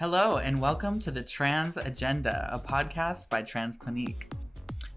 Hello, and welcome to the Trans Agenda, a podcast by Trans Clinique.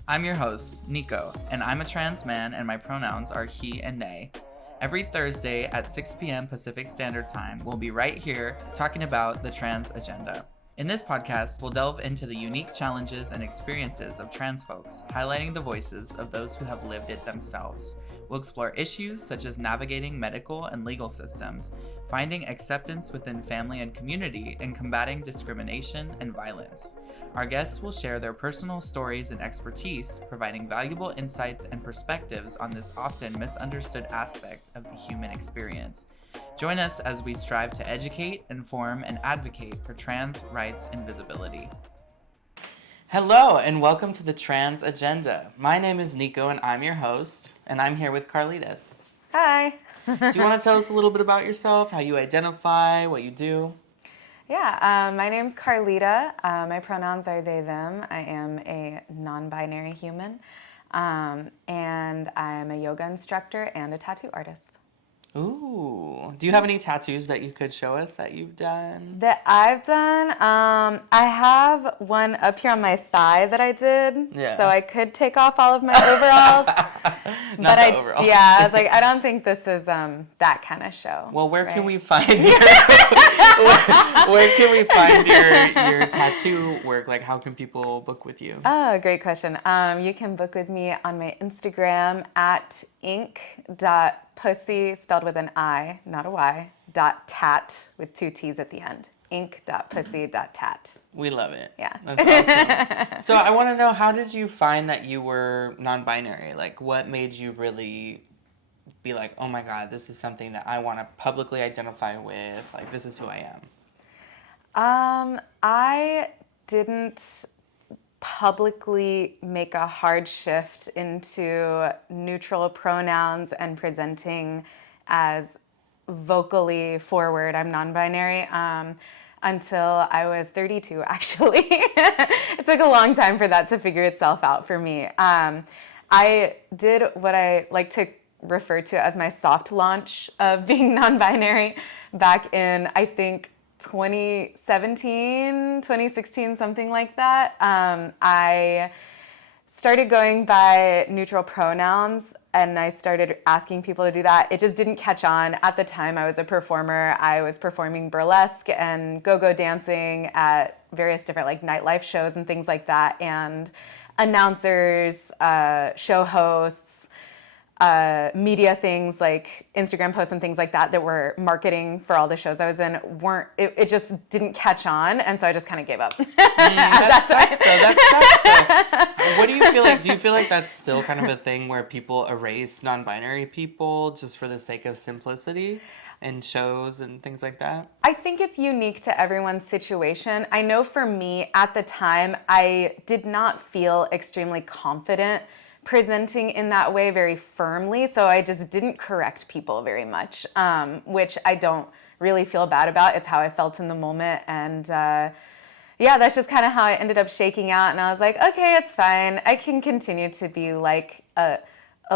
I'm your host, Nico, and I'm a trans man, and my pronouns are he and they. Every Thursday at 6 p.m. Pacific Standard Time, we'll be right here talking about the Trans Agenda. In this podcast, we'll delve into the unique challenges and experiences of trans folks, highlighting the voices of those who have lived it themselves. We'll explore issues such as navigating medical and legal systems, finding acceptance within family and community, and combating discrimination and violence. Our guests will share their personal stories and expertise, providing valuable insights and perspectives on this often misunderstood aspect of the human experience. Join us as we strive to educate, inform, and advocate for trans rights and visibility. Hello, and welcome to the Trans Agenda. My name is Nico, and I'm your host, and I'm here with Carlita. Hi. Do you want to tell us a little bit about yourself, how you identify, what you do? Yeah, my name's Carlita. My pronouns are they, them. I am a non-binary human, and I'm a yoga instructor and a tattoo artist. Ooh. Do you have any tattoos that you could show us that you've done? That I've done? I have one up here on my thigh that I did. Yeah. So I could take off all of my overalls. Not the overalls. Yeah, I was like, I don't think this is that kind of show. Well, where can we find your where can we find your tattoo work? Like, how can people book with you? Oh, great question. You can book with me on my Instagram at ink.pussy, spelled with an I, not a Y, .tat with two T's at the end. ink.pussy.tat. We love it. Yeah. That's awesome. So I want to know, how did you find that you were non-binary? Like, what made you really be like, oh my God, this is something that I want to publicly identify with. Like, this is who I am. I didn't publicly make a hard shift into neutral pronouns and presenting as vocally forward. I'm non-binary until I was 32, actually. It took a long time for that to figure itself out for me. I did what I like to refer to as my soft launch of being non-binary back in, I think, 2017, 2016, something like that. I started going by neutral pronouns and I started asking people to do that. It just didn't catch on. At the time, I was a performer. I was performing burlesque and go-go dancing at various different like nightlife shows and things like that. And announcers, show hosts, media things like Instagram posts and things like that were marketing for all the shows I was in it just didn't catch on, and so I just kind of gave up. That sucks though. What do you feel like? Do you feel like that's still kind of a thing where people erase non-binary people just for the sake of simplicity in shows and things like that? I think it's unique to everyone's situation. I know for me at the time, I did not feel extremely confident presenting in that way very firmly, so I just didn't correct people very much, which I don't really feel bad about. It's how I felt in the moment, and yeah, that's just kind of how I ended up shaking out, and I was like, okay, it's fine. I can continue to be like a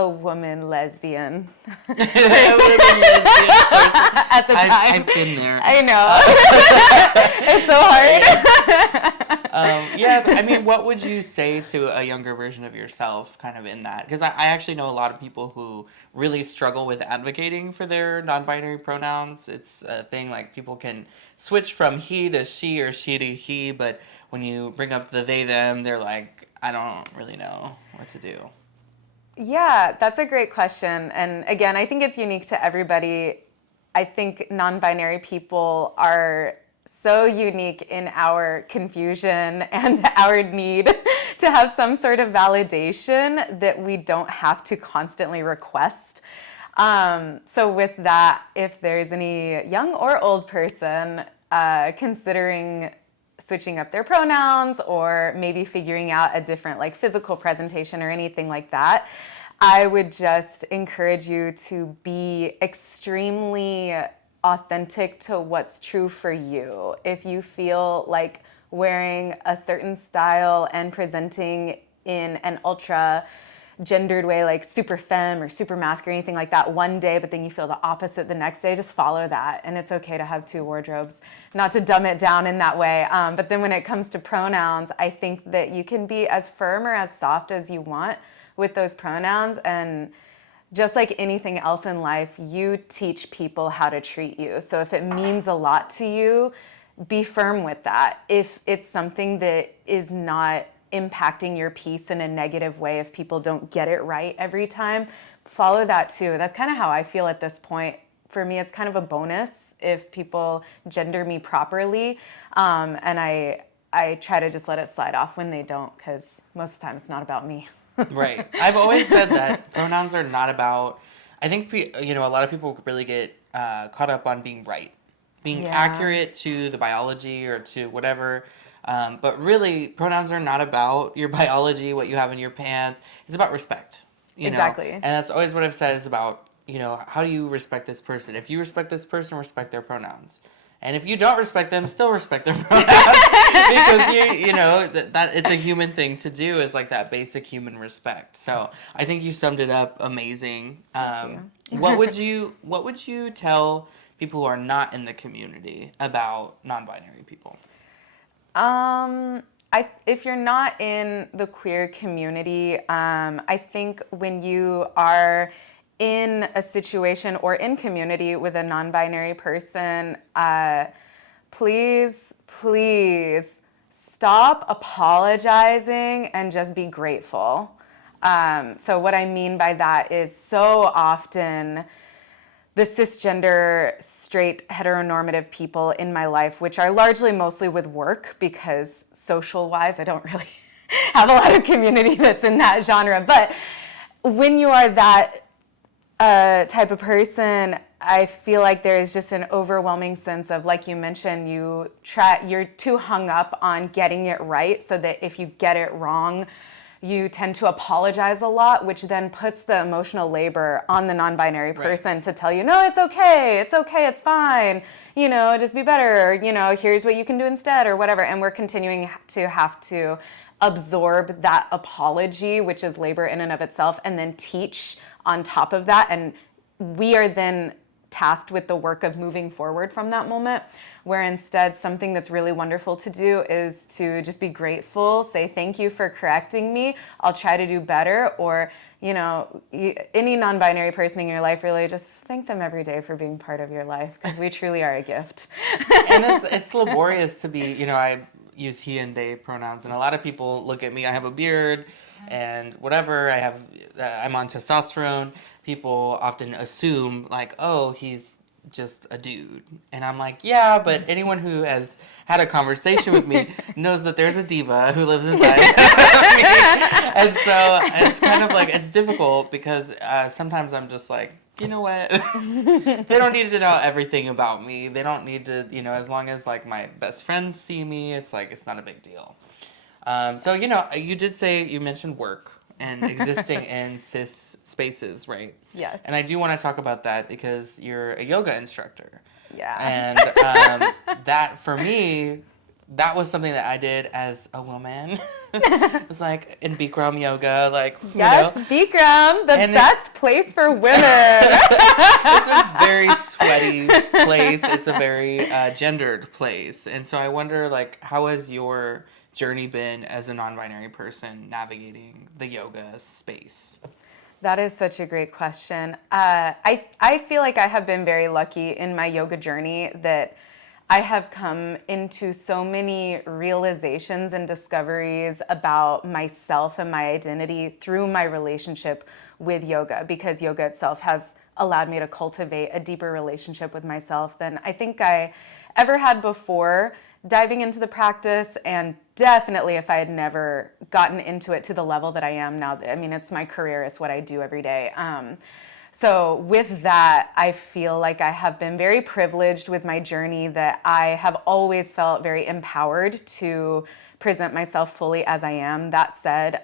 woman lesbian. A woman lesbian person. At the time. I've been there. I know. It's so hard. Yes, I mean, what would you say to a younger version of yourself kind of in that? Because I actually know a lot of people who really struggle with advocating for their non-binary pronouns. It's a thing, like, people can switch from he to she or she to he, but when you bring up the they, them, they're like, I don't really know what to do. Yeah, that's a great question. And again, I think it's unique to everybody. I think non-binary people are so unique in our confusion and our need to have some sort of validation that we don't have to constantly request. So with that, if there's any young or old person considering switching up their pronouns or maybe figuring out a different like physical presentation or anything like that, I would just encourage you to be extremely authentic to what's true for you. If you feel like wearing a certain style and presenting in an ultra gendered way, like super femme or super masculine or anything like that one day, but then you feel the opposite the next day, just follow that. And it's okay to have two wardrobes, not to dumb it down in that way. But then when it comes to pronouns, I think that you can be as firm or as soft as you want with those pronouns. And just like anything else in life, you teach people how to treat you. So if it means a lot to you, be firm with that. If it's something that is not impacting your peace in a negative way, if people don't get it right every time, follow that too. That's kind of how I feel at this point. For me, it's kind of a bonus if people gender me properly, and I try to just let it slide off when they don't, because most of the time it's not about me. Right. I've always said that pronouns are not about, I think, a lot of people really get caught up on being right, being accurate to the biology or to whatever. But really, pronouns are not about your biology, what you have in your pants. It's about respect. Exactly. And that's always what I've said is about, how do you respect this person? If you respect this person, respect their pronouns. And if you don't respect them, still respect their pronouns. Because, that it's a human thing to do, is like that basic human respect. So I think you summed it up amazing. Thank you. What would you tell people who are not in the community about non-binary people? If you're not in the queer community, I think when you are in a situation or in community with a non-binary person, please stop apologizing and just be grateful. So what I mean by that is so often the cisgender, straight, heteronormative people in my life, which are largely mostly with work, because social-wise, I don't really have a lot of community that's in that genre. But when you are that type of person, I feel like there is just an overwhelming sense of, like you mentioned, you're too hung up on getting it right, so that if you get it wrong, you tend to apologize a lot, which then puts the emotional labor on the non-binary person to tell you, no, it's okay, it's fine, just be better, here's what you can do instead, or whatever. And we're continuing to have to absorb that apology, which is labor in and of itself, and then teach on top of that. And we are then tasked with the work of moving forward from that moment, where instead something that's really wonderful to do is to just be grateful, say thank you for correcting me, I'll try to do better. Or any non-binary person in your life, really just thank them every day for being part of your life, because we truly are a gift. And it's laborious to be, I use he and they pronouns, and a lot of people look at me, I have a beard and whatever, I'm on testosterone. People often assume like, oh, he's just a dude. And I'm like, yeah, but anyone who has had a conversation with me knows that there's a diva who lives inside me. And so it's kind of like, it's difficult because sometimes I'm just like, you know what? They don't need to know everything about me. They don't need to, as long as like my best friends see me, it's like, it's not a big deal. So, you mentioned work and existing in cis spaces, right? Yes. And I do want to talk about that because you're a yoga instructor. Yeah. And that, for me, that was something that I did as a woman. It was like in Bikram yoga, yes, Bikram, the best place for women. It's a very sweaty place. It's a very gendered place. And so I wonder, how has your journey been as a non-binary person navigating the yoga space? That is such a great question. I feel like I have been very lucky in my yoga journey that I have come into so many realizations and discoveries about myself and my identity through my relationship with yoga, because yoga itself has allowed me to cultivate a deeper relationship with myself than I think I ever had before diving into the practice, and definitely if I had never gotten into it to the level that I am now. I mean, it's my career, it's what I do every day. So with that, I feel like I have been very privileged with my journey, that I have always felt very empowered to present myself fully as I am. That said,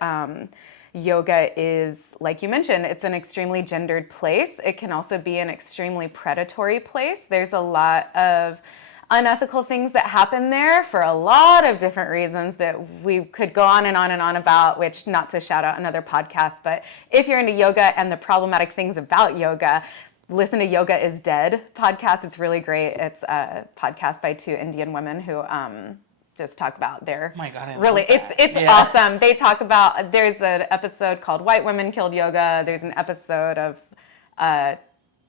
yoga is, like you mentioned, it's an extremely gendered place. It can also be an extremely predatory place. There's a lot of unethical things that happen there for a lot of different reasons that we could go on and on and on about, which, not to shout out another podcast, but if you're into yoga and the problematic things about yoga, listen to Yoga is Dead podcast. It's really great. It's a podcast by two Indian women who just talk about their it's awesome. They talk about, there's an episode called White Women Killed Yoga. There's an episode of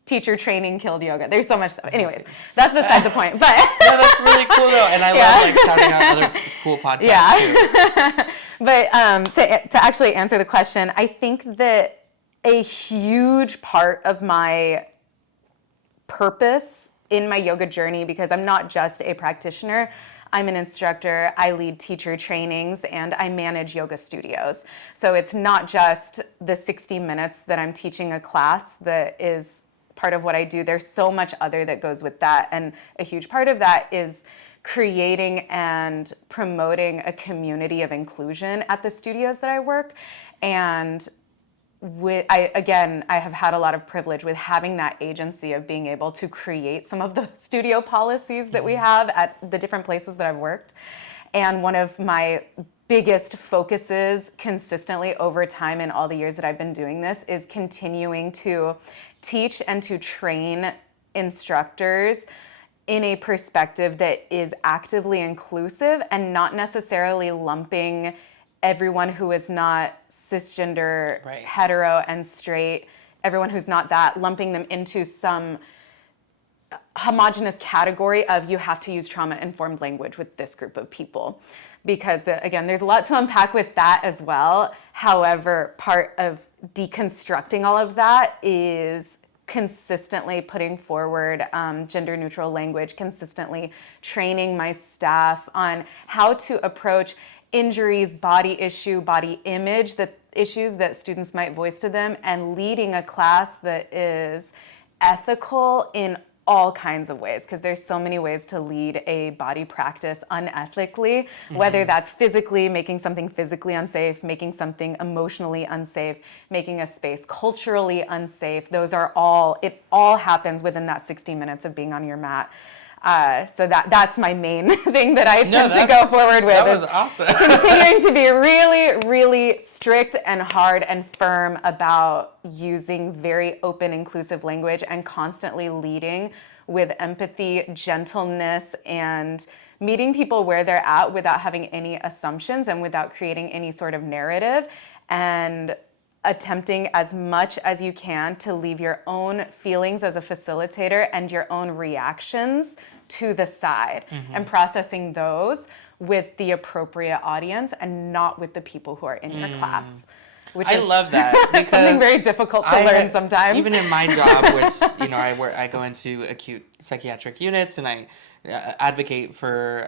teacher training killed yoga. There's so much stuff. Anyways, that's beside the point. But no, that's really cool though, and I love like shouting out other cool podcasts too. But to actually answer the question, I think that a huge part of my purpose in my yoga journey, because I'm not just a practitioner, I'm an instructor, I lead teacher trainings, and I manage yoga studios. So it's not just the 60 minutes that I'm teaching a class that is part of what I do. There's so much other that goes with that. And a huge part of that is creating and promoting a community of inclusion at the studios that I work. And I have had a lot of privilege with having that agency of being able to create some of the studio policies that we have at the different places that I've worked. And one of my biggest focuses consistently over time in all the years that I've been doing this is continuing to teach and to train instructors in a perspective that is actively inclusive and not necessarily lumping everyone who is not cisgender, hetero, and straight, everyone who's not that, lumping them into some homogenous category of you have to use trauma-informed language with this group of people. Because, again, there's a lot to unpack with that as well. However, part of deconstructing all of that is consistently putting forward gender-neutral language, consistently training my staff on how to approach injuries, body issue, body image, the issues that students might voice to them, and leading a class that is ethical in all kinds of ways, because there's so many ways to lead a body practice unethically, whether that's physically, making something physically unsafe, making something emotionally unsafe, making a space culturally unsafe. It all happens within that 60 minutes of being on your mat. So that's my main thing that I attempt to go forward with. That was awesome. Continuing to be really, really strict and hard and firm about using very open, inclusive language and constantly leading with empathy, gentleness, and meeting people where they're at without having any assumptions and without creating any sort of narrative, and attempting as much as you can to leave your own feelings as a facilitator and your own reactions to the side, and processing those with the appropriate audience and not with the people who are in your class. Which I love that, because something very difficult to learn sometimes. Even in my job, which I go into acute psychiatric units, and I advocate for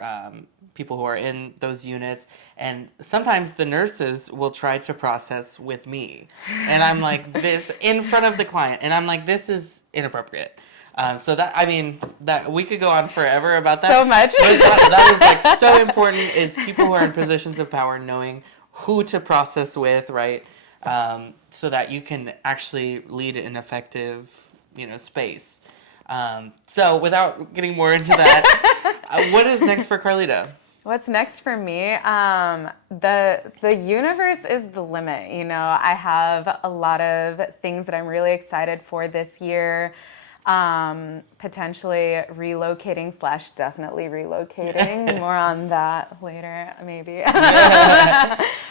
people who are in those units, and sometimes the nurses will try to process with me, and I'm like, this in front of the client, and I'm like, this is inappropriate. That we could go on forever about that. So much. But that is like so important, is people who are in positions of power knowing who to process with, right? So that you can actually lead an effective, space. So without getting more into that, what is next for Carlita? What's next for me? The universe is the limit. I have a lot of things that I'm really excited for this year. Potentially relocating / definitely relocating. More on that later, maybe.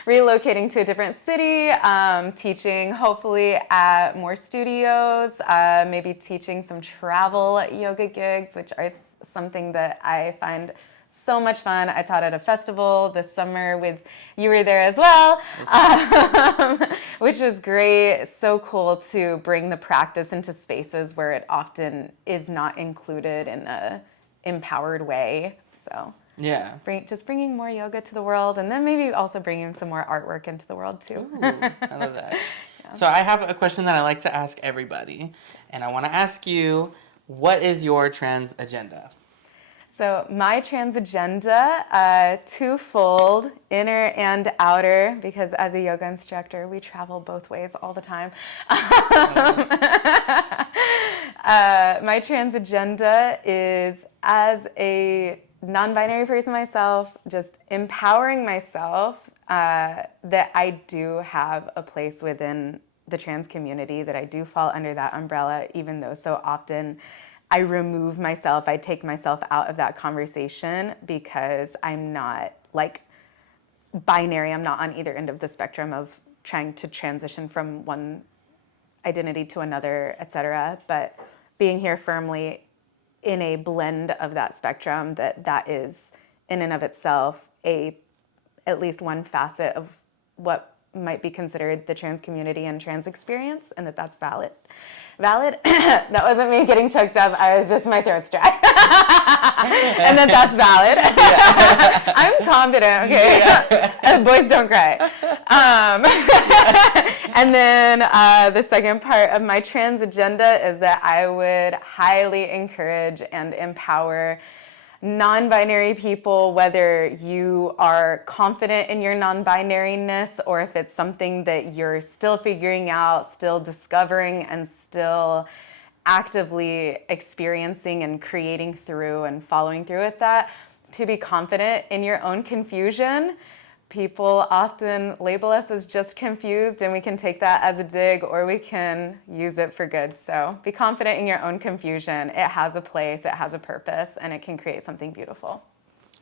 Relocating to a different city, teaching hopefully at more studios, maybe teaching some travel yoga gigs, which are something that I find so much fun. I taught at a festival this summer you were there as well, which was great. So cool to bring the practice into spaces where it often is not included in a empowered way. So yeah, bringing more yoga to the world, and then maybe also bringing some more artwork into the world too. Ooh, I love that. Yeah. So I have a question that I like to ask everybody, and I want to ask you, what is your trans agenda? So my trans agenda, twofold, inner and outer, because as a yoga instructor, we travel both ways all the time. My trans agenda is as a non-binary person myself, just empowering myself that I do have a place within the trans community, that I do fall under that umbrella, even though so often I remove myself, I take myself out of that conversation because I'm not like binary. I'm not on either end of the spectrum of trying to transition from one identity to another, etc. But being here firmly in a blend of that spectrum, that is in and of itself at least one facet of what might be considered the trans community and trans experience, and that's valid. That wasn't me getting choked up. I was just, my throat's dry. And that's valid. Yeah. I'm confident, okay? Yeah. Boys don't cry. And then the second part of my trans agenda is that I would highly encourage and empower non-binary people, whether you are confident in your non-binariness or if it's something that you're still figuring out, still discovering, and still actively experiencing and creating through and following through with that, to be confident in your own confusion. People often label us as just confused, and we can take that as a dig or we can use it for good. So be confident in your own confusion. It has a place, it has a purpose, and it can create something beautiful.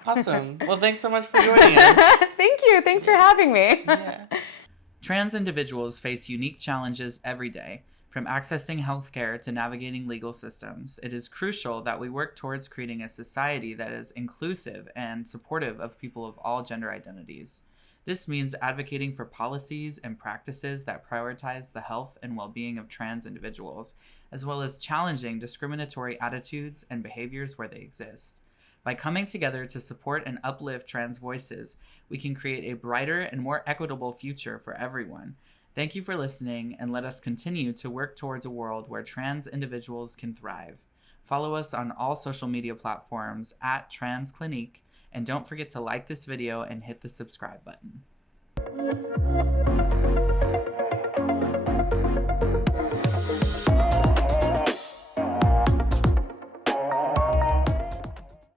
Awesome. Well, thanks so much for joining us. Thank you. Thanks for having me. Yeah. Trans individuals face unique challenges every day. From accessing healthcare to navigating legal systems, it is crucial that we work towards creating a society that is inclusive and supportive of people of all gender identities. This means advocating for policies and practices that prioritize the health and well-being of trans individuals, as well as challenging discriminatory attitudes and behaviors where they exist. By coming together to support and uplift trans voices, we can create a brighter and more equitable future for everyone. Thank you for listening, and let us continue to work towards a world where trans individuals can thrive. Follow us on all social media platforms @transclinique, and don't forget to like this video and hit the subscribe button.